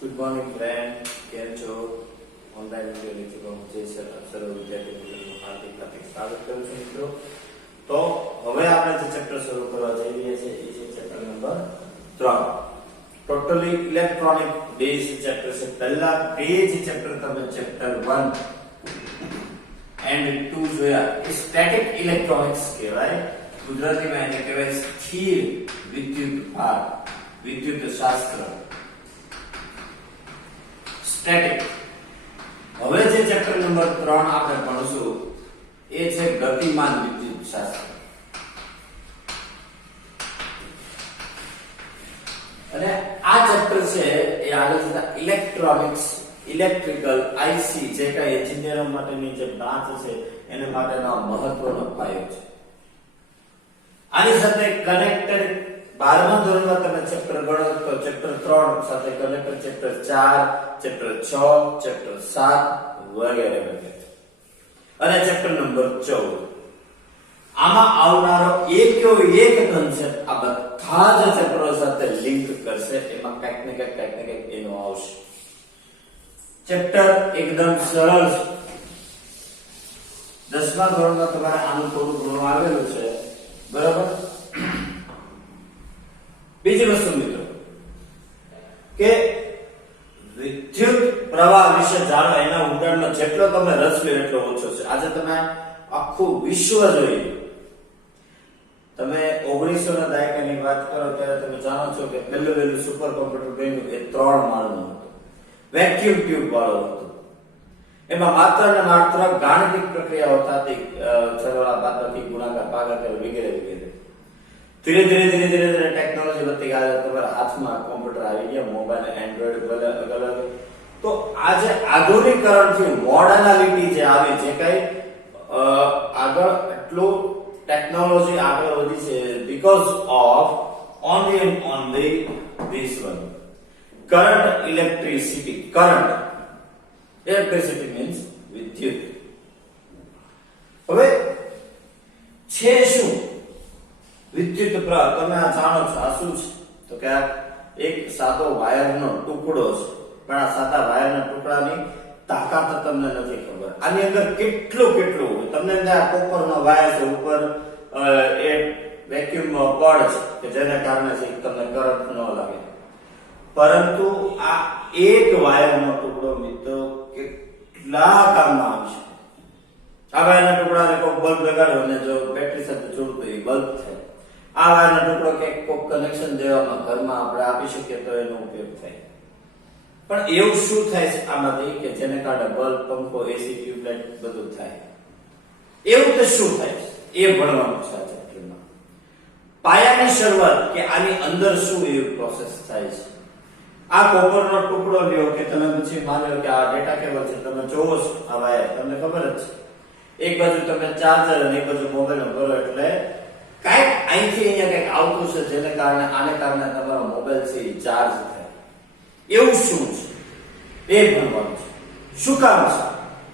Good morning friend, કેમ છો? Online video લેક્ચરમાં હું જય સર સર્વ વિદ્યાર્થી મિત્રોનું હાર્દિક સ્વાગત કરું છું મિત્રો. તો હવે આપણે જે ચેપ્ટર શરૂ કરવા જઈ રહ્યા છીએ એ છે chapter number 3. Totally electronic base chapter છે. પહેલા બે જે ચેપ્ટર તમે ચેપ્ટર 1 એન્ડ 2 જોયા એ સ્ટેટિક ઇલેક્ટ્રોનિક્સ કહેવાય. ગુજરાતીમાં એને કહેવાય સ્થિર વિદ્યુત ભાર, વિદ્યુત શાસ્ત્ર, સ્ટેટિક. હવે જે ચેપ્ટર નંબર 3 આપણે ભણશું એ છે ગતિમાન વિદ્યુત શાસ્ત્ર. અને આ ચેપ્ટર છે એ આગળ જતા ઇલેક્ટ્રોનિક્સ, ઇલેક્ટ્રિકલ, આઈસી જે કઈ એન્જિનિયરો માટેની જે બ્રાન્ચ છે એને માટેનો મહત્વનો પાયો છે. આની સાથે કનેક્ટેડ 12મા ધોરણમાં તમે ચેપ્ટર ગણો તો ચેપ્ટર 3 સાથે કનેક્ટેડ ચેપ્ટર 4, ચેપ્ટર 6, ચેપ્ટર 7 વગેરે વગેરે. અને ચેપ્ટર નંબર 14 આમાં આવનારો એક કન્સેપ્ટ આ બધા જ ચેપ્ટરો સાથે લિંક કરશે. એમાં કંઈક ને કંઈક એનો આવશે. ચેપ્ટર એકદમ સરળ છે. 10મા ધોરણમાં તમારે આનું થોડું ઘણું આવેલું છે, બરાબર. બીજી વસ્તુ મિત્રો કે વિદ્યુત પ્રવાહ વિશે જાણો, એના ઊંડાણમાં જેટલો તમે રસ લો એટલો ઓછો છે. આજે તમે આખું વિશ્વ જોઈએ, તમે 1900 ના દાયકાની વાત કરો ત્યારે તમે જાણો છો કે પહેલું સુપર કોમ્પ્યુટર બન્યું એ 3 માળનું હતું, વેક્યુમ ટ્યુબ વાળું હતું. એમાં માત્ર ને માત્ર ગાણિતિક પ્રક્રિયાઓ થતી, સરવાળા, બાદબાકી, ગુણાકાર, ભાગાકાર વગેરે વગેરે. ધીરે ધીરે ટેકનોલોજી વધતી ગઈ. તમારા હાથમાં કોમ્પ્યુટર આવી ગયા, મોબાઈલ, એન્ડ્રોઈડ અલગ. તો આજે આધુનિકરણ થયું, મોડર્નાલિટી જે આવી, જે કઈ આગળ એટલું ટેકનોલોજી આગળ વધી છે because of only and only this one current, electricity. Current, electricity means વિદ્યુત. હવે છે શું વિદ્યુત પ્રવાહ? તમે આ જાણો છો આ શું છે? તો કે આ એક સાદો વાયરનો ટુકડો છે, પણ આ સાદા વાયરના ટુકડાની તાકાત તમને નથી ખબર. આની અંદર કેટલું તમને આ કોપરનો વાયર છે, ઉપર એ વેક્યુમ પડ છે કે જેને કારણે તમને કરંટ ન લાગે. પરંતુ આ એક વાયરનો ટુકડો મિત્રો કેટલા કામમાં આવી શકે. આ વાયરના ટુકડાને કોઈ બલ્બ લગાડ્યો અને જો બેટરી સાથે જોડતો એ બલ્બ થાય. આ વાયરનો ટુકડો કે કોઈ કનેક્શન દેવામાં ઘરમાં આપણે આપી શકીએ તો એનો ઉપયોગ થાય. પણ એવું શું થાય છે આમાંથી કે જેને કારણે બલ્બ, પંખો, એસી, ટ્યુબલાઇટ બધું થાય? એવું તો શું થાય છે એ ભણવાનું છે આ ચેપ્ટરમાં. પાયાની શરૂઆત કે આની અંદર શું એવી પ્રોસેસ થાય છે. આ કોપરનો ટુકડો લ્યો કે તમે પછી માનો કે આ ડેટા કેબલ છે, તમે જોવો છો આ વાયર, તમને ખબર જ છે. એક બાજુ તમે ચાર્જર અને એક બાજુ મોબાઈલ ભરો એટલે કઈક અહીંથી અહીંયા કઈક આવતું છે જેને કારણે આને કારણે તમારો મોબાઈલ છે એ ચાર્જ થાય. એવું શું છે એ ભણવાનું છે. શું કામ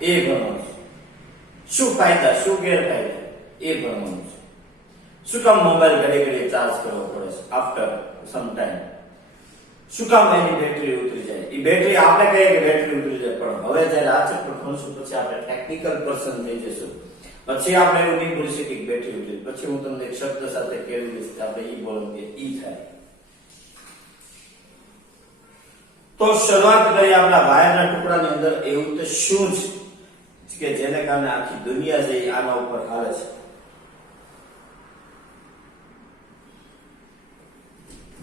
છે એ ભણવાનું છે. શું ફાયદા, શું ગેરફાયદા એ ભણવાનું છે. શું કામ મોબાઈલ ઘડી ચાર્જ કરવો પડે છે આફ્ટર સમ ટાઈમ? શું કામ એની બેટરી ઉતરી જાય? એ બેટરી આપણે કહીએ કે બેટરી ઉતરી જાય, પણ હવે જયારે આ ચેપ્ટર ભણશું પછી આપણે ટેકનિકલ પર્સન થઈ જશું. પછી આપણે એવું નહીં બોલી શકીએ કે બેટરી ઉતરી. પછી હું તમને એક શબ્દ સાથે કહેવી દઈશ કે આપણે ઈ બોલો કે ઈ થાય. તો શરૂઆત કરી આપણા વાયરના ટુકડાની અંદર. એવું તો શું છે કે જેને કારણે આખી દુનિયા છે આના ઉપર હાલે છે?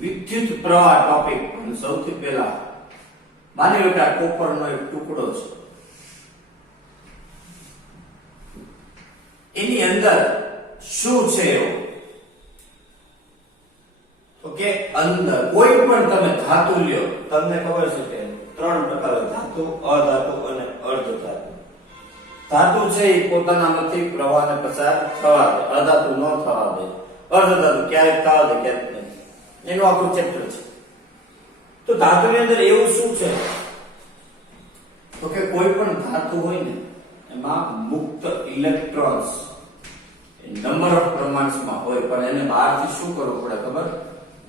વિદ્યુત પ્રવાહ ટોપિક. સૌથી પહેલા માની લો કે આ કોપરનો એક ટુકડો છે, એની અંદર શું છે એવું? તો કે અંદર કોઈ પણ તમે ધાતુ લ્યો, તમને ખબર છે કે 3 પ્રકારના ધાતુ, અધાતુ અને અર્ધધાતુ. ધાતુ છે એ પોતાનામાંથી પ્રવાહને પસાર થવા દે, અધાતુ ન થવા દે, અર્ધધાતુ ક્યારેક થવા દે ક્યારેક નહીં. એનું આખું ચેપ્ટર છે. તો ધાતુની અંદર એવું શું છે? તો કે કોઈ પણ ધાતુ હોય ને એમાં મુક્ત ઇલેક્ટ્રોન્સ નંબર ઓફ પ્રમાણમાં હોય, પણ એને બહારથી શું કરવું પડે ખબર?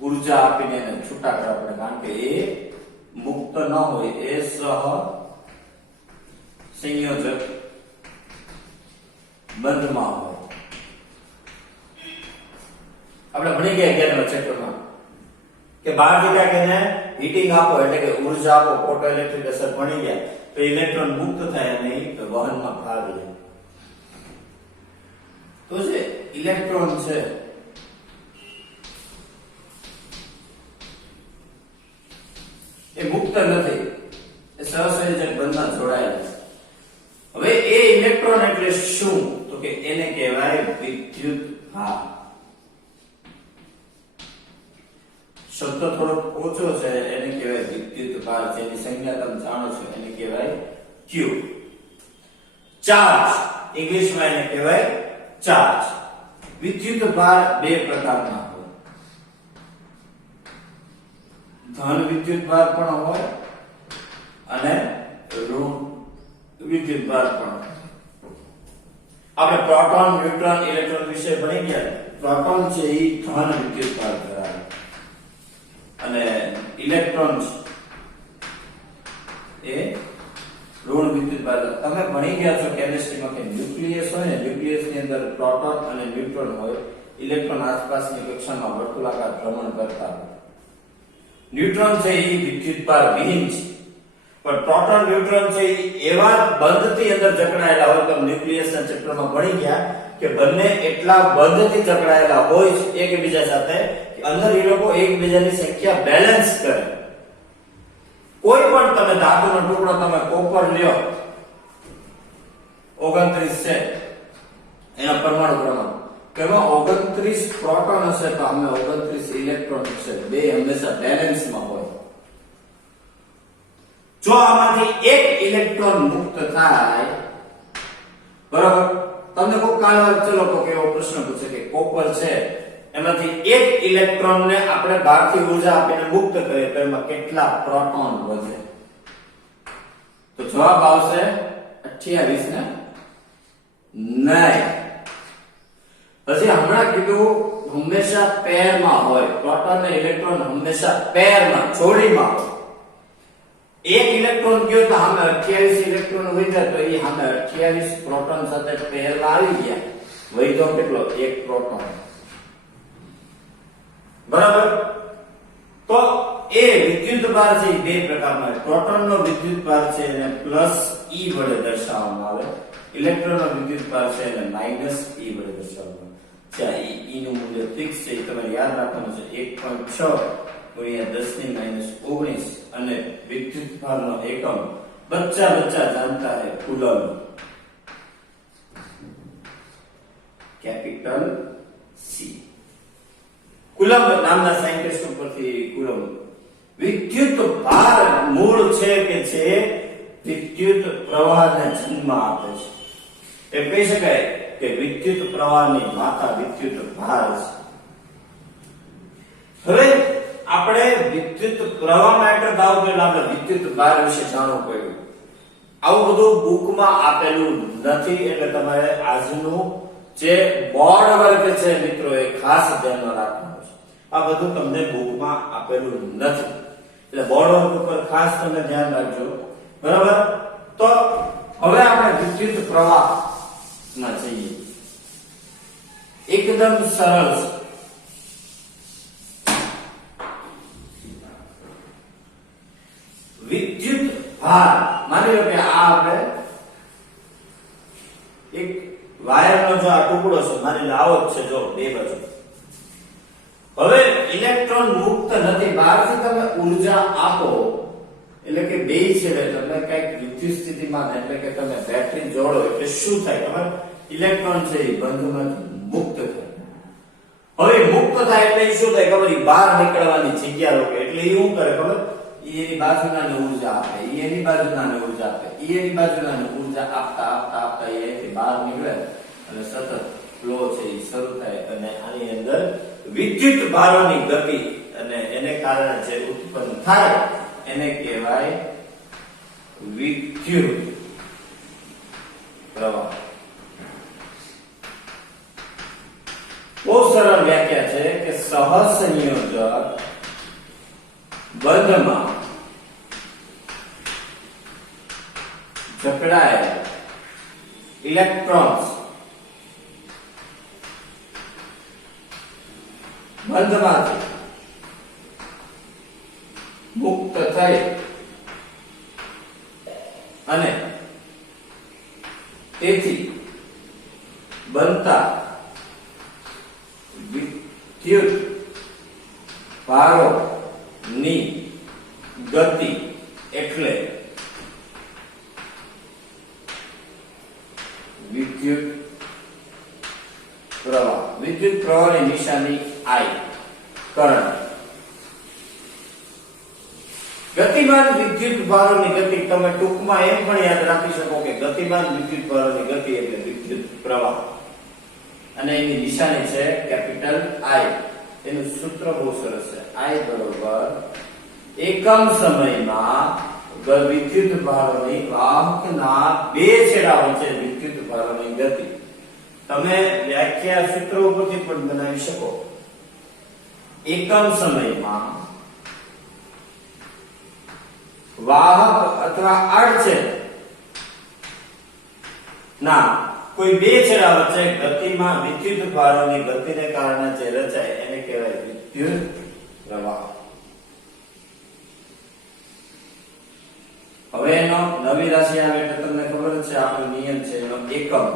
ઉર્જા આપીને એને છૂટા કરવા પડે, કારણ કે એ મુક્ત ન હોય એ સહ સંયોજક બંધમાં હોય. આપણે ભણી ગયા 11મા ચેપ્ટરમાં કે બહાર નીકળ્યા કે એને હીટિંગ આપો એટલે કે ઉર્જા આપો, ફોટો ઇલેક્ટ્રિક અસર ભણી ગયા તો ઇલેક્ટ્રોન મુક્ત થાય અને એ વહનમાં ભાગ લે. તો જે ઇલેક્ટ્રોન છે એ મુક્ત નથી, એ સહસંયોજક બંધમાં જોડાયેલા છે. હવે એ ઇલેક્ટ્રોન એટલે શું? તો કે એને કહેવાય વિદ્યુત ભાર. શબ્દ થોડો ઓછો છે, એને કહેવાય વિદ્યુત ભાર. જેની સંજ્ઞા તમે જાણો છો, એને કહેવાય Q. ચાર્જ ઇંગ્લિશમાં એને કહેવાય ચાર્જ. વિદ્યુત ભાર બે પ્રકારના હોય. ધન વિદ્યુત ભાર પણ હોય અને ઋણ વિદ્યુત ભાર પણ હોય. આપણે પ્રોટોન, ન્યુટ્રોન, ઇલેક્ટ્રોન વિશે ભણી ગયા. પ્રોટોન છે એ ધન વિદ્યુત ભાર ધરાવે અને ઇલેક્ટ્રોન એ ઋણ વિદ્યુત ભાર. તમે ભણી ગયા છો કેમિસ્ટ્રીમાં કે ન્યુક્લિયસ હોય ને, ન્યુક્લિયસ ની અંદર પ્રોટોન અને ન્યુટ્રોન હોય. ઇલેક્ટ્રોન આસપાસની કક્ષામાં વર્તુળાકાર ભ્રમણ કરતા હોય. ન્યુટ્રોન છે એ વિદ્યુત ભાર વિહીન છે, પણ પ્રોટોન ન્યુટ્રોન છે એ એવા બંધથી અંદર જકડાયેલા હોય. તમે ન્યુક્લિયસના ચેપ્ટરમાં ભણી ગયા કે બંને એટલા બંધથી જકડાયેલા હોય છે એકબીજા સાથે કે અંદર એ લોકો એકબીજાની સંખ્યા બેલેન્સ કરે. કોઈ પણ તમે ધાતુનો ટુકડો, તમે કોપર લ્યો 29 છે એના પરમાણુ ક્રમાંક, તેમાં 29 પ્રોટોન હશે તો આમે 29 ઇલેક્ટ્રોન હશે. બે હંમેશા બેલેન્સમાં હોય. જો આમાંથી એક ઇલેક્ટ્રોન મુક્ત થાય, બરાબર, તમને કોઈ કાળવાર ચલો કે એવો પ્રશ્ન પૂછે કે કોપર છે એમાંથી એક ઇલેક્ટ્રોન ને આપણે બહારથી ઉર્જા આપીને મુક્ત કરીએ તો એમાં કેટલા પ્રોટોન વધે? તો જવાબ આવશે 28 ને 9. પછી હમણાં કીધું હંમેશા પેરમાં હોય. પ્રોટોન અને ઇલેક્ટ્રોન હંમેશા પેરમાં, જોડીમાં હોય. એક ઇલેક્ટ્રોન ગયો તો સામે 28 ઇલેક્ટ્રોન વધ્યા તો એ સામે 28 પ્રોટોન સાથે પેરમાં આવી ગયા. વધ્યો કેટલો? એક પ્રોટોન. બરાબર. તો એ વિદ્યુત ભાર છે એ બે પ્રકારના હોય. પ્રોટોનનો વિદ્યુત ભાર છે એને પ્લસ E વડે દર્શાવવામાં આવે. ઇલેક્ટ્રોનનો વિદ્યુત ભાર છે એને માઈનસ E વડે દર્શાવવામાં આવે. જ્યાં E નું મૂલ્ય ફિક્સ છે, તમારે યાદ રાખવાનું છે 1.6 ગુણ્યા 10⁻19 અને વિદ્યુત ભારનો એકમ બચ્ચા જાનતા હૈ કુલમ. Capital C. કુલમ નામના સાયન્ટિસ્ટ ઉપરથી કુલમ. વિદ્યુત ભાર મૂળ છે કે જે વિદ્યુત પ્રવાહને જન્મ આપે છે. એ કહી શકાય કે વિદ્યુત પ્રવાહની માતા વિદ્યુત ભાર છે. હવે આપણે વિદ્યુત પ્રવાહમાં એન્ટર થાવ તો આપણે વિદ્યુત ભાર વિશે જાણવું પડ્યું. આવું બધું બુકમાં આપેલું નથી, એટલે તમારે આજનું જે બોર્ડ વર્ક છે મિત્રો એ ખાસ ધ્યાનમાં રાખવાનું છે. આ બધું તમને બુકમાં આપેલું નથી, એટલે બોર્ડ વર્ક ઉપર ખાસ તમે ધ્યાન રાખજો. બરાબર. તો હવે આપણે વિદ્યુત પ્રવાહમાં જઈએ. એકદમ સરળ છે. વિદ્યુત ભાર માની લો કે આ આપણે એક વાયરનો જો આ ટુકડો છે, માની લો આવો જ છે, જો બે બાજુ. હવે ઇલેક્ટ્રોન મુક્ત નથી, બહારથી તમે ઉર્જા આપો એટલે કે બે છેડે તમે કઈક વિદ્યુત સ્થિતિમાં, એટલે કે તમે બેટરી જોડો એટલે શું થાય ખબર? ઇલેક્ટ્રોન છે એ બંધમાંથી મુક્ત થાય. હવે મુક્ત થાય એટલે શું થાય ખબર? બહાર નીકળવાની જગ્યા રોકે. એટલે એ શું કરે ખબર? એની બાજુના ઉર્જા આપે, એની બાજુના ઉર્જા આપે, એની બાજુના ઉર્જા આપતા આપતા આપતા એથી બહાર નીકળે અને સતત ફ્લો છે એ શરૂ થાય અને આની અંદર વિદ્યુત ભારોની ગતિ અને એને કારણે જે ઉત્પન્ન થાય એને કહેવાય વિદ્યુત પ્રવાહ. બહુ સરળ વ્યાખ્યા છે કે સહસંયોજક બંધમાં જકડાયેલ ઇલેક્ટ્રોન્સ બંધમાંથી મુક્ત થઈ અને તેથી બનતા વિદ્યુત ભારોની ગતિ એટલે વિદ્યુત પ્રવાહ. વિદ્યુત પ્રવાહની નિશાની I. કરંટ. ગતિમાન વિદ્યુત ભારોની ગતિ તમે ટૂંકમાં એમ પણ યાદ રાખી શકો કે ગતિમાન વિદ્યુત ભારોની ગતિ એટલે વિદ્યુત પ્રવાહ અને એની નિશાની છે કેપિટલ I. એનું સૂત્ર બહુ સરસ છે. I બરોબર એકમ સમયમાં વિદ્યુત ભારોની વાહકના બે છેડા વચ્ચે વિદ્યુત ભારોની ગતિ. તમે વ્યાખ્યા સૂત્ર ઉપરથી પણ બનાવી શકો. એકમ સમયમાં વાહક અથવા આડછેદ ના કોઈ બે છેડા વચ્ચે ગતિમાં વિદ્યુત ભારોની ગતિને કારણે જે રચાય એને કહેવાય વિદ્યુત પ્રવાહ. હવે એનો નવી રાશિ આવે એટલે તમને ખબર જ છે આપણો નિયમ છે એનો એકમ.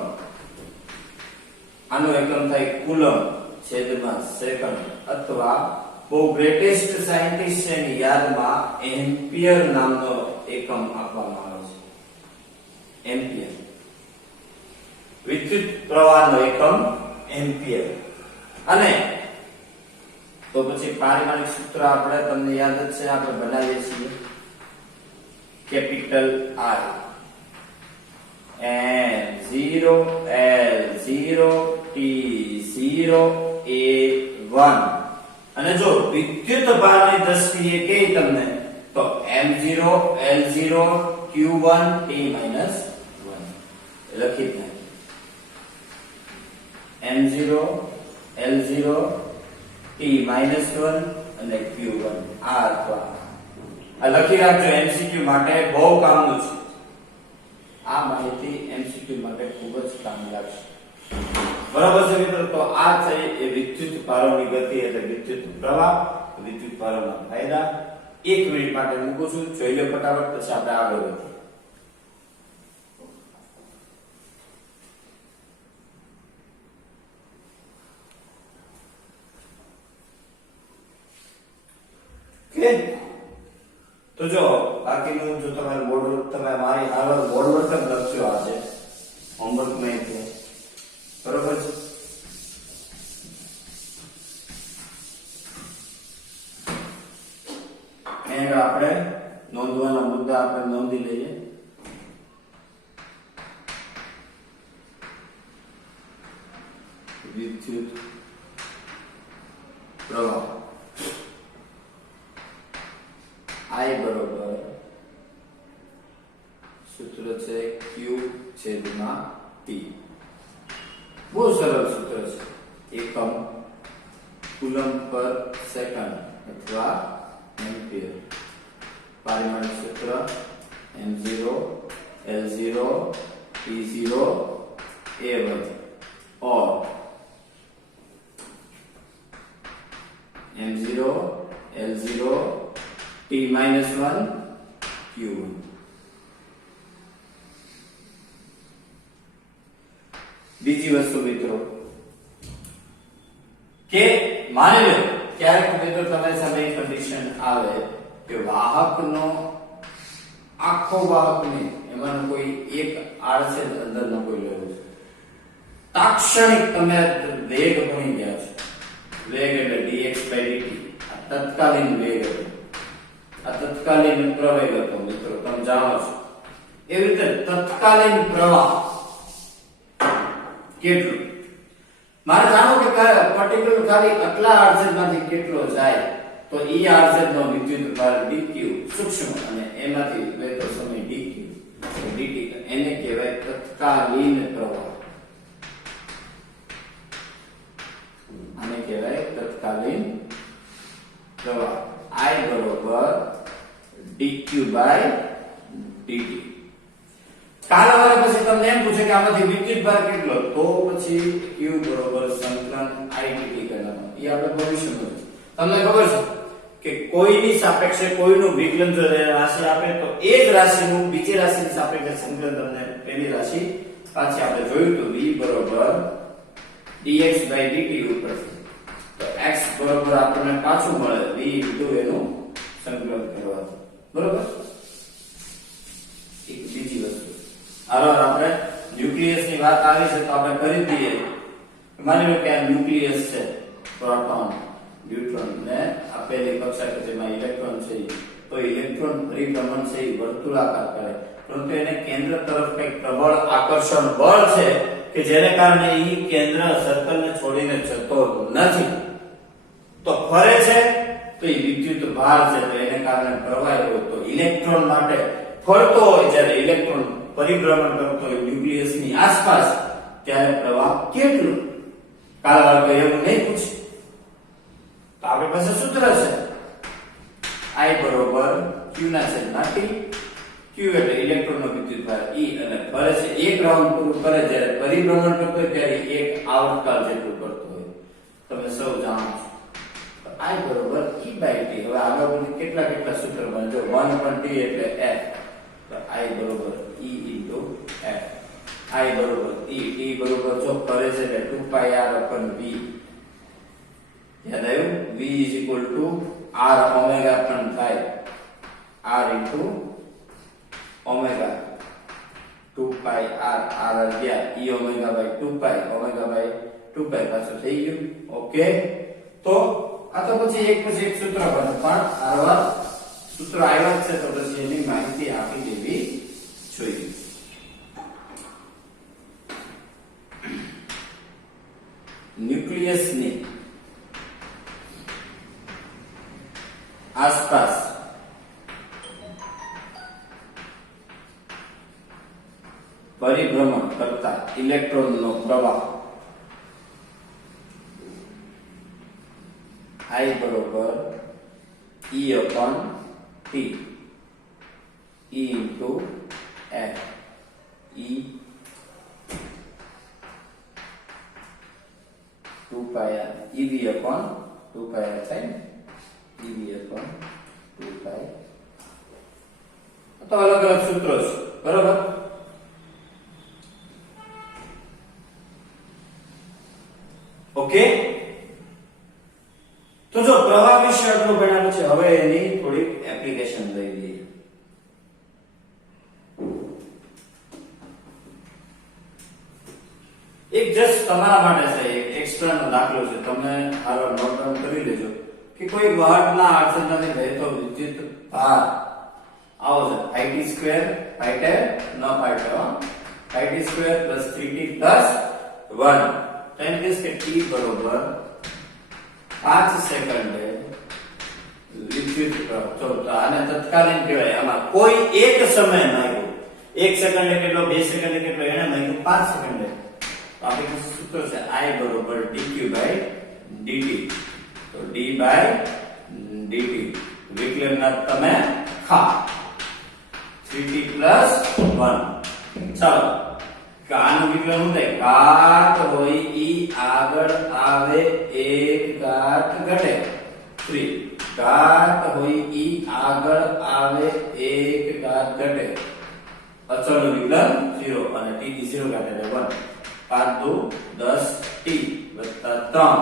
આનો એકમ થાય કુલમ છેદમાં સેકન્ડ અથવા બહુ ગ્રેટેસ્ટ સાયન્ટિસ્ટ છે એની યાદમાં એમ્પિયર નામનો એકમ આપવામાં આવે છે. એમ્પિયર. વિદ્યુત પ્રવાહનો એકમ એમ્પિયર. અને તો પછી પારિમાણિક સૂત્ર આપણે તમને યાદ જ છે આપણે બનાવીએ છીએ capital I N0 L0 T0 A1. અને જો વિદ્યુત ભારની દ્રષ્ટિએ કે તમને તો M0 L0 Q1 T-1 લખી દે. M0 L0 T-1 અને Q1 આ અથવા આ લખી રાખજો MCQ માટે બહુ કામનું છે. આ માહિતી MCQ માટે ખૂબ જ કામ લાગશે. બરાબર છે મિત્રો. તો આ છે એ વિદ્યુત ભારોની ગતિ એટલે વિદ્યુત પ્રવાહ, વિદ્યુત ભારોના ફાયદા. 1 મિનિટ માટે મૂકું છું, જોઈ લો ફટાફટ, પછી આપણે આગળ વધીએ. ઓકે, તો જો બાકીનું જો તમારે બોર્ડ તમે મારી આગળ બોર્ડ વર્ક જ લખજો આજે હોમવર્ક માં છે. બરોબર છે. એન્ડ આપણે નોંધવાના મુદ્દા આપણે નોંધી લઈએ. વિદ્યુત પ્રવાહ I બરોબર સૂત્ર છે Q છેદમાં T. બહુ સરળ સૂત્ર છે. એકમ કુલમ પર સેકન્ડ અથવા એમ્પિયર. પારિમાણિક સૂત્ર M0 L0 T0 A1 और M0 L0 T-1 Q1. બીજી વસ્તુ મિત્રો કે માની લો ક્યારેક મિત્રો તમારી સામે કન્ડિશન આવે કે વાહકનો આખો વાહક ને એમાંનો કોઈ એક આડછેદ અંદરનો કોઈ લેવો છે. તાક્ષણિક તમે વેગ ભણી ગયા છો. વેગ એટલે dx/dt. આ તત્કાલીન વેગ હતો. આ તત્કાલીન પ્રવેગ હતો મિત્રો, તમે જાણો છો. એવી રીતે તત્કાલીન પ્રવાહ કેટલું મારે જાણો કે પર્ટિક્યુલર ખાલી આટલા આડછેદમાંથી કેટલો જાય તો ઈ આડછેદનો વિદ્યુત ભાર dq સૂક્ષ્મ અને એમાંથી વહેતો સમય dq dt એને કહેવાય તત્કાલીન પ્રવાહ. આને કહેવાય તત્કાલીન પ્રવાહ. I બરોબર dq/dt. કાલવારે પછી તમને એમ પૂછે કે આમાંથી વિદ્યુત ભાર કેટલો, તો પછી q બરોબર સંકલન IDT કરવાનું. એ આપણે ભવિષ્યમાં તમને ખબર છે કે કોઈની સાપેક્ષે કોઈનું વિકલન જો રાશિ આપે તો એ જ રાશિનું બીજી રાશિની સાપેક્ષે સંકલન તમને પહેલી રાશિ પાછી આપણે જોયું તો v બરોબર dx/dt ઉપર તો x બરોબર આપણને પાછું મળે v એનું સંકલન કરવાનું. બરોબર. એક બીજી વસ્તુ આરો આપણે ન્યુક્લિયસ ની વાત આવી છે તો આપણે કરી દઈએ. માની લો કે આ ન્યુક્લિયસ છે, પ્રોટોન ન્યુટ્રોન ને આપેલી કક્ષા કે જેમાં ઇલેક્ટ્રોન છે, તો ઇલેક્ટ્રોન પરિભ્રમણ છે એ વર્તુળાકાર કરે, પરંતુ એને કેન્દ્ર તરફ કંઈક પ્રબળ આકર્ષણ બળ છે કે જેને કારણે એ કેન્દ્ર સર્કલને છોડીને જતો નથી, તો ફરે છે તો એ વિદ્યુત ભાર છે, તો એને કારણે પ્રવાહી હોય. તો ઇલેક્ટ્રોન માટે ફરતો હોય જ્યારે ઇલેક્ટ્રોન પરિભ્રમણ કરતો હોય ન્યુક્લિયસની આસપાસ, ત્યારે પ્રવાહ કેટલો? કાળવાળ તો એવું નહીં પૂછે. તો આપણી પાસે સૂત્ર છે I બરોબર q ના છેદમાં t. q એટલે ઇલેક્ટ્રોનનો વિદ્યુતભાર e, અને ફરે છે એક રાઉન્ડ પૂરું કરે જ્યારે પરિભ્રમણ કરતો હોય ત્યારે એક આવર્તકાળ જેટલું કરતો હોય. તમે સૌ જાણો છો. તો I બરોબર e/t. હવે આગળ કેટલા સૂત્ર બને જો 1/t એટલે f, તો I બરોબર e * f. I બરોબર e, t બરોબર જો ફરે છે એટલે 2πr/v. યાદ આવ્યું? v r ઓમેગા પણ થાય r * ઓમેગા 2πr r ગયા e omega/2π omega/2π પાછું થઈ ગયું. ઓકે. તો આ તો પછી એક સૂત્ર બને, પણ આરવાર સૂત્ર આવ્યા છે તો પછી એની માહિતી આપી દેવી જોઈએ. ન્યુક્લિયસની આસપાસ પરિભ્રમણ કરતા ઇલેક્ટ્રોનનો પ્રવાહ I બરોબર E/T E into F E 2πr EV/2πr થાય EV/2π. તો અલગ સૂત્રો છે. બરોબર. ઓકે. તો જો પ્રવાહ વિશે આટલું ભણ્યા છે, હવે એની થોડી એપ્લિકેશન લઈ લઈએ. એક જસ્ટ તમારા માટે છે, એક એક્સ્ટ્રા નો દાખલો છે, તમે આરો નોટ ડાઉન કરી લેજો કે કોઈ વાહકના આડછેદમાંથી વહેતો વિદ્યુત ભાર આવો છે it2 n it2 3t 1. તો એમ કે t બરોબર 5 સેકન્ડે વિદ્યુત પ્રવાહ. તો આને તત્કાલીન કહેવાય. આમાં કોઈ એક સમય માંગ્યો, 1 સેકન્ડે કેટલો, 2 સેકન્ડે કેટલો, એને માંગ્યું 5 સેકન્ડે. તો આપણી પાસે સૂત્ર છે I બરોબર dq/dt. તો d/dt વિકલનના તમે ખા 3t + 1. ચાલો આનું વિકલન શું થાય? ઘાત હોય ઈ આગળ આવે એક ઘાત ઘટે 3, ઘાત હોય ઈ આગળ આવે એક ઘાત ઘટે. અચળનું વિકલન 0 અને t થી 0 ઘાતે 1. 5 × 2 = 10t + 3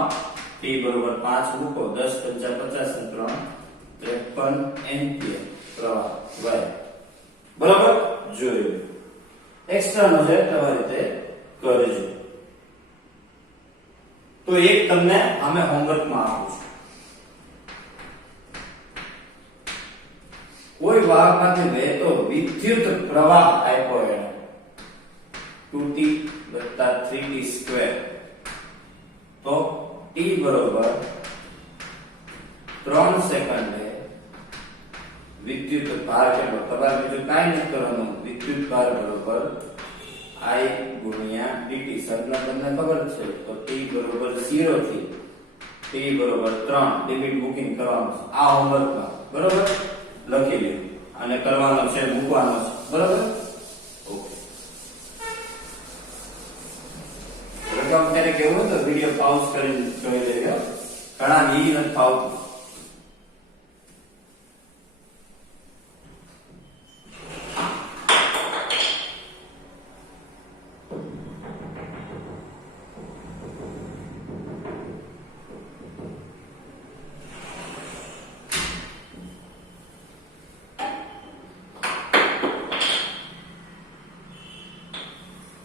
t બરોબર 5 મૂકો 10 × 5 = 50 × 3 53 એમ્પિયર પ્રવાહ વહે. બરાબર. જોયું. એક્સ્ટ્રા નો છે તમારી રીતે કરજો. તો એક તમને અમે હોમવર્કમાં આપું છું. કોઈ વાહકમાંથી વહેતો વિદ્યુત પ્રવાહ આપ્યો એને 2t + 3t². તો t બરોબર 3 સેકન્ડે વિદ્યુત ભાર કેટલો? તમારે બીજું કાંઈ નથી કરવાનું. વિદ્યુત ભાર બરોબર I × dt. સદના તમને ખબર છે. તો t બરોબર 0 થી t બરોબર 3 લિમિટ બુકિંગ કરવાનું છે આ હોમવર્કમાં. બરોબર. લખી લો અને કરવાનો છે, મૂકવાનો છે. બરોબર. ઓકે. કેવું હોય તો વિડિયો પાઉઝ કરીને જોઈ લેજો. ઘણા ઈ નથી ફાવતું.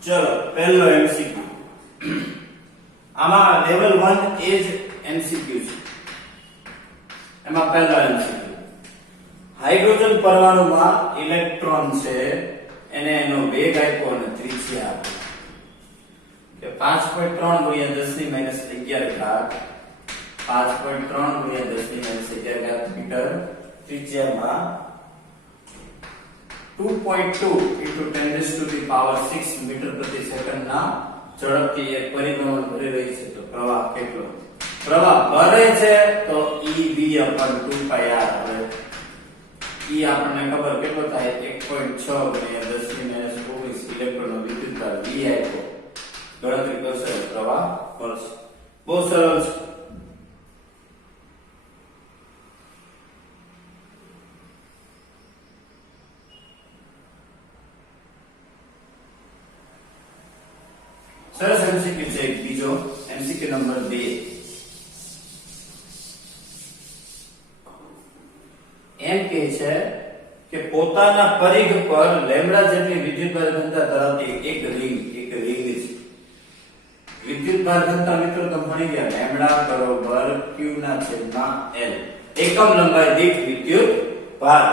ચલો પહેલો એમસીક્યુ. આમાં લેવલ 1 એ જ એમસીક્યુ છે. એમાં પહેલો એમસીક્યુ, હાઇડ્રોજન પરમાણુમાં ઇલેક્ટ્રોન છે એને એનો વેગ આપ્યો અને ત્રિજ્યા આપી કે 5.3 ગુણ્યા 10 ની માઈનસ 11 ઘાત 5.3 ગુણ્યા 10 ની માઈનસ 11 ઘાત મીટર ત્રિજ્યામાં 2.2 into 10 raised to the power 6 metre પ્રતિ સેકન્ડ ના ઝડપથી એક પરિભ્રમણ કરી રહી છે. તો પ્રવાહ કેટલો? પ્રવાહ ભરે છે તો EV upon 2πr. હવે E આપણને ખબર કેટલો થાય 1.6 ગુણ્યા 10 ની માઈનસ 19 ઇલેક્ટ્રોનનો વિદ્યુતભાર V આપ્યો. ગણતરી કરશે પ્રવાહ મળશે. બહુ સરળ છે. સરસ એમસીક્યુ છે. એક બીજો એમસીક્યુ નંબર 2. એમ કહે છે કે પોતાના પરિઘ પર લેમ્ડા જેટલી વિદ્યુતભાર ઘનતા ધરાવતી એક રિંગ છે. વિદ્યુતભાર ઘનતા મિત્રો તમે ભણી ગયા લેમ્ડા બરોબર q ના છેદમાં l એકમ લંબાઈ દીઠ વિદ્યુતભાર.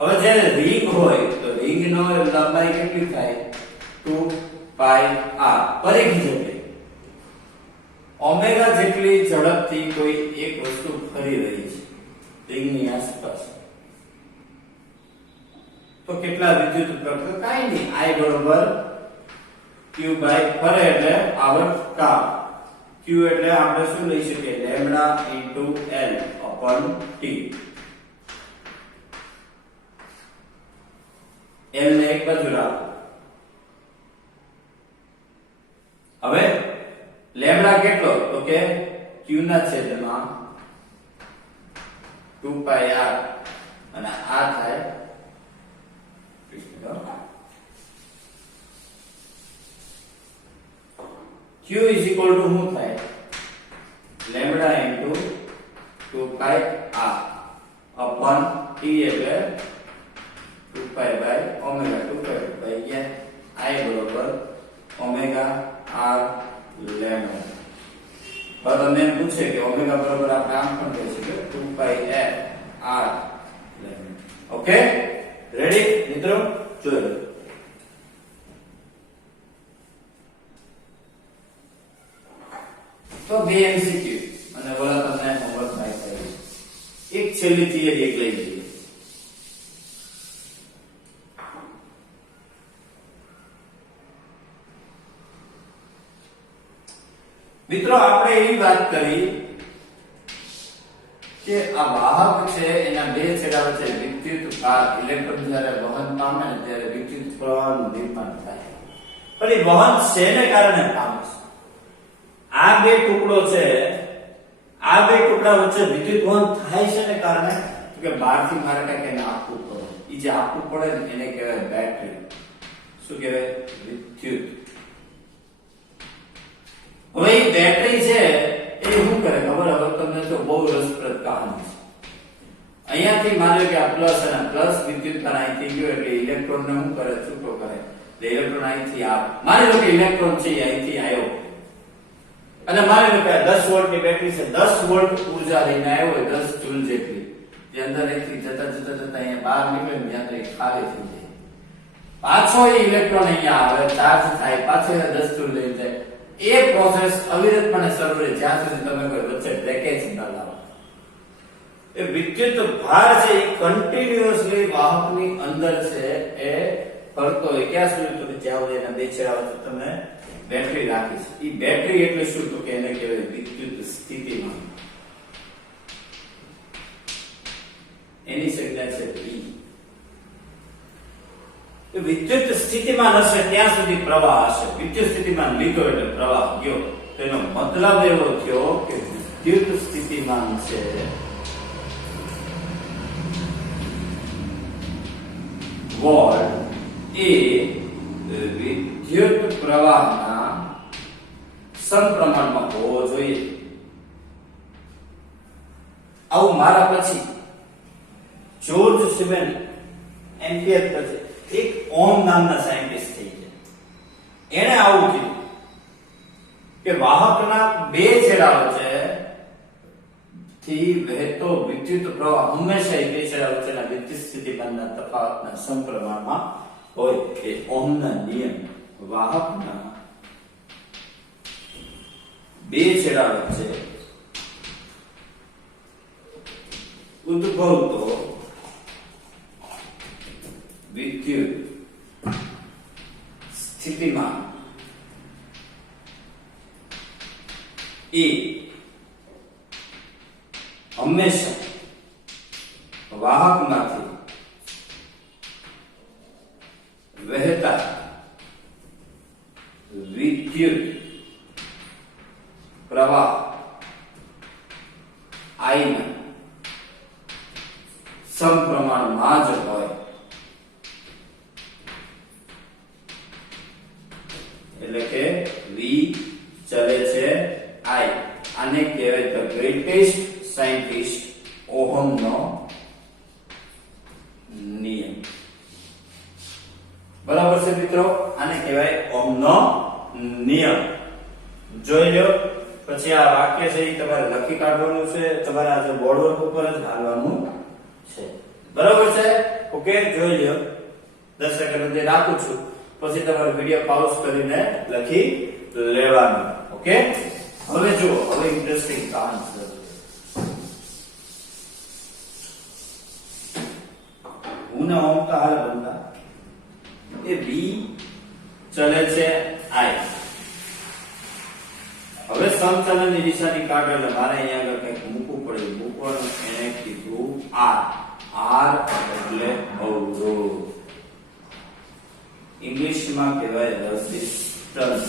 હવે જ્યારે રિંગ હોય તો રિંગનો લંબાઈ કેટલી થાય? 2πr. પરિઘ જેટલી ઓમેગા જેટલી ઝડપથી કોઈ એક વસ્તુ ફરી રહી છે રિંગની આસપાસ. તો કેટલા વિદ્યુત પ્રવાહ? કાઈ નહીં, I બરોબર q બાય ફરે એટલે આવર્તકાળ. q એટલે આપણે શું લઈ શકીએ? Lambda into l upon t. l ને એક બાજુ રાખો. હવે લેમ્ડા કેટલો? તો કે q ના છેદમાં 2πr અને આ થાય q is equal to શું થાય? Lambda into 2πr upon t એટલે 2π બાય ઓમેગા. 2π બાય ગયા I બરોબર ઓમેગા r લેમ્ડા. હવે તમને એમ પૂછે કે ઓમેગા બરોબર આપણે આમ પણ કહી શકીએ 2π r લેમ્ડા. ઓકે, રેડી મિત્રો? જોઈ લો. તો બે એમસીક્યુ અને બોલા તમને હોમવર્ક થાય છે. એક છેલ્લી થિયરી એક લઈ લઈએ. મિત્રો આપણે એવી વાત કરી કે આ વાહક છે એના બે છેડા વચ્ચે વિદ્યુતભાર ઇલેક્ટ્રોન જ્યારે વહન પામે ને ત્યારે વિદ્યુત પ્રવાહનું નિર્માણ થાય. પણ એ વહન શેને કારણે પામે છે? આ બે ટુકડો છે, આ બે ટુકડા વચ્ચે વિદ્યુત વહન થાય છે ને કારણે કે બહારથી મારે કંઈક એને આપવું પડે. એ જે આપવું પડે ને એને કહેવાય બેટરી. શું કહેવાય? વિદ્યુત. હવે એ બેટરી છે એ શું કરે ખબર? હવે તમને તો બહુ રસપ્રદ કહાની છે. અહીંયાથી માનો કે આ પ્લસ અને પ્લસ વિદ્યુતભાર અહીંથી ગયો એટલે ઇલેક્ટ્રોન ને શું કરે? છૂટો કરે. એટલે ઇલેક્ટ્રોન અહીંથી આવે. માની લો કે ઇલેક્ટ્રોન છે અહીંથી આવ્યો અને માની લો કે 10 વોલ્ટની બેટરી છે, 10 વોલ્ટ ઊર્જા લઈને આવ્યો હોય 10 જૂલ જેટલી, જે અંદર અહીંથી જતા અહીંયા બહાર નીકળે ને ત્યાં તો ખાલી થઈ જાય. પાછો એ ઇલેક્ટ્રોન અહીંયા આવે, ચાર્જ થાય, પાછો 10 જૂલ લઈને જાય. એ પ્રોસેસ અવિરતપણે શરૂ રહે જ્યાં સુધી તમે કોઈ વચ્ચે બ્રેકેજ ન લાવો. એ વિદ્યુત ભાર છે એ કન્ટિન્યુઅસલી વાહકની અંદર છે એ ફરતો હોય. ક્યાં સુધી? તો જ્યાં સુધી એના બે છેડા વચ્ચે તમે બેટરી રાખી છે. એ બેટરી એટલે શું? તો કે એને કહેવાય વિદ્યુત સ્થિતિમાન. એની સંજ્ઞા છે V. વિદ્યુત સ્થિતિમાન હશે ત્યાં સુધી પ્રવાહ હશે. વિદ્યુત સ્થિતિમાન લીધો એટલે પ્રવાહ ગયો. તો તેનો મતલબ એવો થયો કે વિદ્યુત સ્થિતિમાન છે વોલ્ટ એ વિદ્યુત પ્રવાહના સમપ્રમાણમાં હોવો જોઈએ. આવું મારા પછી જોર્જ સિમેન એમ્પિયર પછી એક ઓમ નામના સાયન્ટિસ્ટ થઈ ગયા. એણે આવું કીધું કે વાહકના બે છેડા વચ્ચે થી વહેતો વિદ્યુત પ્રવાહ હંમેશા એ બે છેડા વચ્ચેના વિદ્યુત સ્થિતિમાનના તફાવતના સમપ્રમાણમાં હોય. કે ઓહમના નિયમ વાહકના બે છેડા વચ્ચે ઉદ્ભવતો વિદ્યુત સ્થિતિમાન એ હંમેશા વાહકમાંથી વહેતા વિદ્યુત પ્રવાહ I ના સમપ્રમાણમાં જ હોય. એટલે કે V ચલે છે I. આને કહેવાય ધ ગ્રેટેસ્ટ સાયન્ટિસ્ટ ઓહમનો નિયમ. બરાબર છે મિત્રો? આને કહેવાય ઓહમનો નિયમ. જોઈ લો. પછી આ વાક્ય છે એ તમારે લખી કાઢવાનું છે. તમારે આજે બોર્ડ વર્ક ઉપર જ હાલવાનું છે. બરાબર છે? ઓકે, જોઈ લો. 10 સેકન્ડ સુધી રાખું છું. પછી તમારે વિડિયો પાઉઝ કરીને લખી લેવાનું. ઓકે, હવે જુઓ. હવે ઇન્ટરેસ્ટિંગ કામ છે. હું ના ઓમતા હાલ બનતા એ V ચલે છે I. હવે સમચલનની દિશાની કાઢો એટલે મારે અહીંયા આગળ કંઈક મૂકવું પડે. મૂકવાનું એને કીધું R. R એટલે અવરોધ. ઇંગ્લિશમાં કહેવાય રેઝિસ્ટન્સ.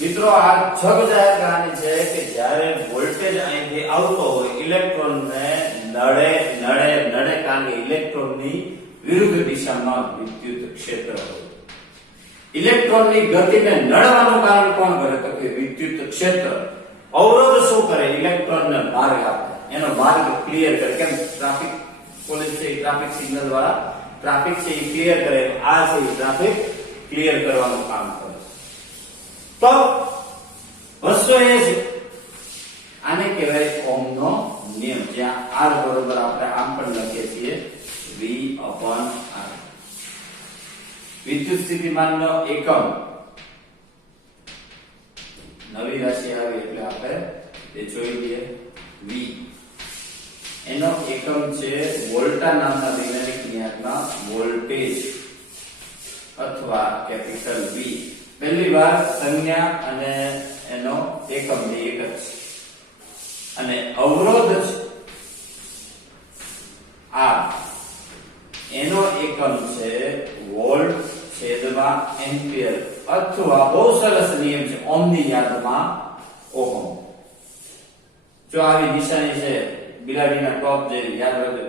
મિત્રો આ જગજાહેર કહાની છે કે જ્યારે વોલ્ટેજ અહીંથી આવતો હોય ઇલેક્ટ્રોનને નડે કારણ કે ઇલેક્ટ્રોનની વિરુદ્ધ દિશામાં વિદ્યુત ક્ષેત્ર હોય. ઇલેક્ટ્રોનની ગતિને નડવાનું કારણ કોણ કરે? તો કે વિદ્યુત ક્ષેત્ર. અવરોધ શું કરે? ઇલેક્ટ્રોનને માર્ગ આપે, એનો માર્ગ ક્લિયર કરે. કેમ? ટ્રાફિક પોલીસ છે એ ટ્રાફિક સિગ્નલ દ્વારા ટ્રાફિક છે એ ક્લિયર કરે. આ છે એ ટ્રાફિક ક્લિયર કરવાનું કામ કરે. તો વસ્તુ એ છે આને કહેવાય ઓહમનો નિયમ. જ્યાં R બરોબર આપણે આમ પણ લખીએ છીએ V/R. વિદ્યુત સ્થિતિમાનનો એકમ નવી રાશિ આવી એટલે આપણે તે જોઈ લઈએ. V એનો એકમ છે વોલ્ટા નામના વૈજ્ઞાનિકની આજ્ઞા વોલ્ટેજ અથવા કેપિટલ V. પહેલી વાર સંજ્ઞા અને એનો એકમ બે એક જ છે. અને અવરોધ છે R. એનો એકમ છે વોલ્ટ છેદમાં એમ્પિયર અથવા બહુ સરસ નિયમ છે ઓહમની યાદમાં ઓહમ. જો આવી નિશાની છે બિલાડીના ટોપ જેવી યાદ રાખજો.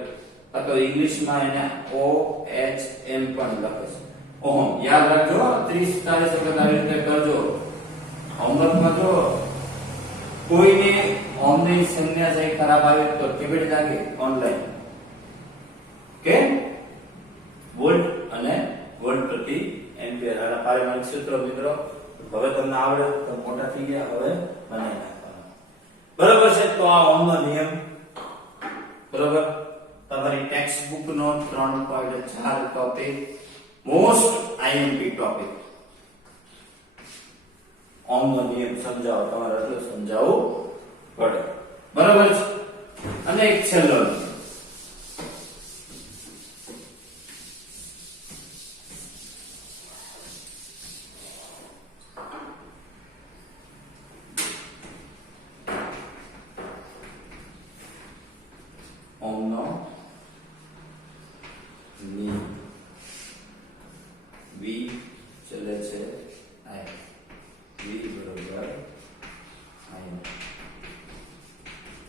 અથવા ઇંગ્લિશમાં એને OHM પણ લખે છે. ઓહમ યાદ રાખજો. 30-40 વખત આવી રીતે કરજો. હોમવર્કમાં જો કોઈને ઓહમની સંજ્ઞા છે ખરાબ આવે તો ટિબેટ લાગે ઓનલાઈન. કે વોલ્ટ અને વોલ્ટ પ્રતિ એમ્પિયર આના પારિમાણિક સૂત્રો મિત્રો હવે તમને આવડે તો મોટા થઈ ગયા. હવે બનાવી નાખવાના. બરાબર છે? તો આ ઓહમનો નિયમ બરાબર તમારી ટેક્સ્ટ બુક નો 3.4 ટોપિક મોસ્ટ IMP ટોપિક. ઓહમનો નિયમ સમજાવો. તમારે એટલું સમજાવવું પડે. બરાબર છે? અને એક છેલ્લો ઓહમનો નિયમ V છે I. V બરોબર I.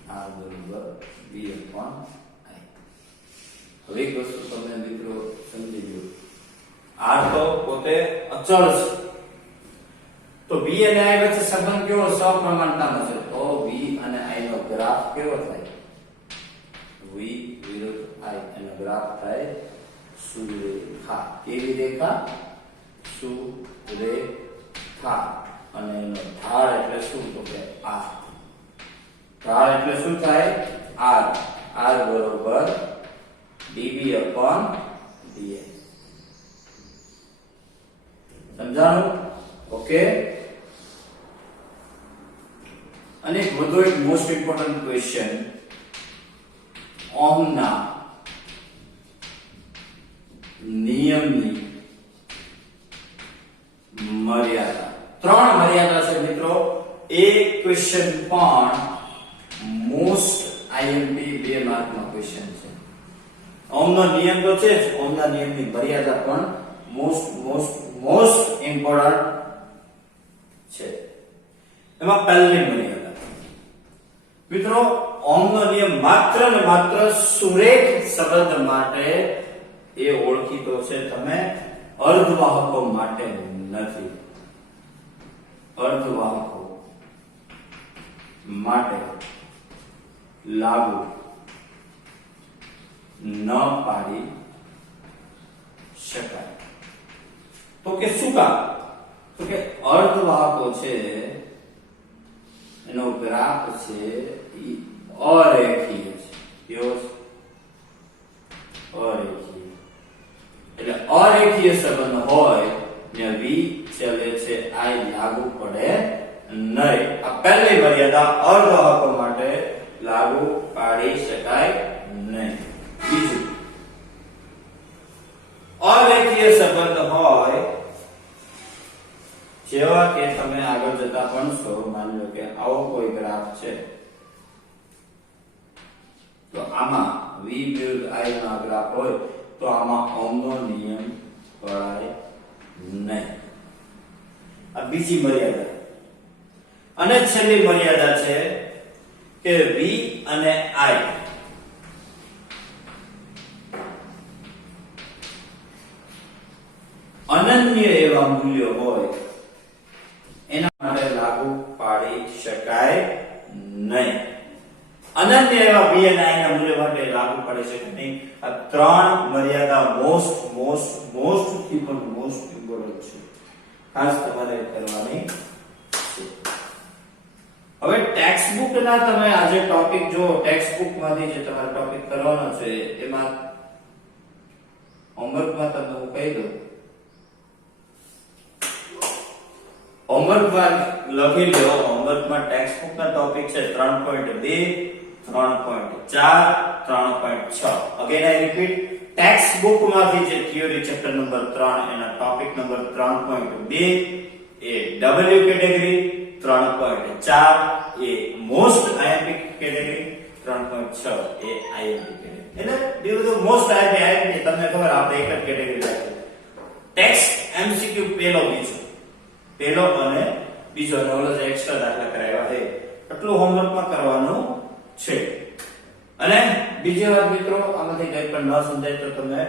R બરોબર V upon I. હવે એક વસ્તુ તમને મિત્રો સમજી લો, R તો પોતે અચળ છે, તો V અને I વચ્ચે સંબંધ કેવો સપ્રમાણતાનો છે, તો V અને I નો ગ્રાફ કેવો થાય, V વિરુદ્ધ I એનો ગ્રાફ થાય સુરેખા. કેવી રેખા? સુરેખા. અને એનો ઢાળ એટલે શું, તો કે R. ઢાળ એટલે શું થાય? R. R બરોબર dB upon dx. સમજાણું? ઓકે. અને વધુ એક મોસ્ટ ઇમ્પોર્ટન્ટ ક્વેશ્ચન, ઓહમના નિયમની મર્યાદા. ત્રણ મર્યાદા છે મિત્રો. એ ક્વેશ્ચન પણ મોસ્ટ IMP 2 માર્કનો ક્વેશ્ચન છે. ઓહમનો નિયમ તો છે જ, ઓહમના નિયમની મર્યાદા પણ મોસ્ટ ઇમ્પોર્ટન્ટ છે. એમાં પહેલી મર્યાદા મિત્રો, ઓહમનો નિયમ માત્ર ને માત્ર સુરેખ સંબંધ માટે એ ઓળખીતો છે, તમે અર્ધવાહકો માટે નથી. અર્ધવાહકો માટે લાગુ ન પાડી શકાય. તો કે શું કામ? તો કે અર્ધવાહકો છે એનો ગ્રાફ છે એ અરેખીય છે. કેવો છે? અરેખીય. એટલે અરેખીય સંબંધ હોય ને V ચલે છે I લાગુ પડે નહીં. આ પહેલી મર્યાદા, અર્ધવાહકો માટે લાગુ પાડી શકાય નહીં. બીજું, અરેખીય સંબંધ હોય જેવા કે તમે આગળ જતા ભણશો, માની લો કે આવો કોઈ ગ્રાફ છે, તો આમાં V વિરુદ્ધ I નો ગ્રાફ હોય તો આમાં ઓહમનો નિયમ પડાય નહીં. આ બીજી મર્યાદા. અને છેલ્લી મર્યાદા છે કે V અને I અનન્ય એવા મૂલ્યો હોય એના માટે લાગુ પાડી શકાય નહીં. અનન્ય એવા V અને I ના મૂલ્ય માટે લાગુ પાડી શકાય નહીં. આ ત્રણ મર્યાદા મોસ્ટ થી પણ મોસ્ટ ઇમ્પોર્ટન્ટ છે, ખાસ તમારે કરવાની છે. હવે ટેક્સ્ટ બુક ના તમે આજે ટોપિક જો ટેક્સ્ટ બુક માંથી જે તમારે ટોપિક કરવાનો છે એમાં હોમવર્ક માં તમને હું કહી દઉં, હોમવર્ક માં લખી લો. હોમવર્ક માં ટેક્સ્ટ બુક ના ટોપિક છે 3.2, 3.4, 3.6. Again I repeat, text book માંથી જે થિયરી ચેપ્ટર નંબર 3 એના ટોપિક નંબર 3.2 એ W કેટેગરી, 3.4 એ મોસ્ટ IMP કેટેગરી, 3.6 એ IMP કેટેગરી. એટલે બીજું મોસ્ટ IMP તમને ખબર આપણે એક જ કેટેગરી રાખી. ટેક્સ્ટ MCQ પહેલો અને બીજો નોલેજ એક્સ્ટ્રા દાખલા કરાવ્યા છે. એટલું હોમવર્કમાં કરવાનું છે. અને બીજી વાત મિત્રો, આમાંથી કંઈ પણ ન સમજાય તો તમે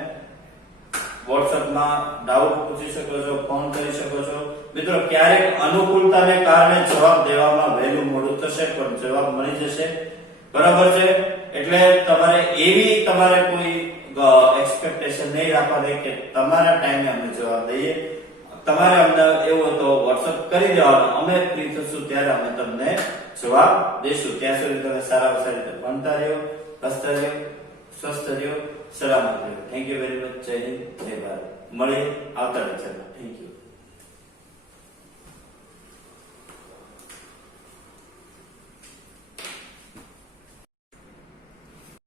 WhatsApp માં ડાઉટ પૂછી શકો છો, ફોન કરી શકો છો. મિત્રો ક્યારેક અનુકૂળતાને કારણે જવાબ દેવામાં વહેલું મોડું થશે, પણ જવાબ મળી જશે. બરાબર છે? એટલે તમારે કોઈ એક્સપેક્ટેશન નહીં રાખવાની કે તમારા ટાઈમે અમે જવાબ દઈએ. તમારે અમને એવું તો WhatsApp કરી દેવાનું, અમે ફ્રી થશું ત્યારે અમે તમને જવાબ દેશું. ત્યાં સુધી તમે સારા રીતે ભણતા રહ્યો, હસતા રહ્યો, સ્વસ્થ રહ્યો, સલામત રહ્યો. Thank you very much. જય હિન્દ, જય ભારત. મળીએ આવતા લેક્ચરમાં. Thank you.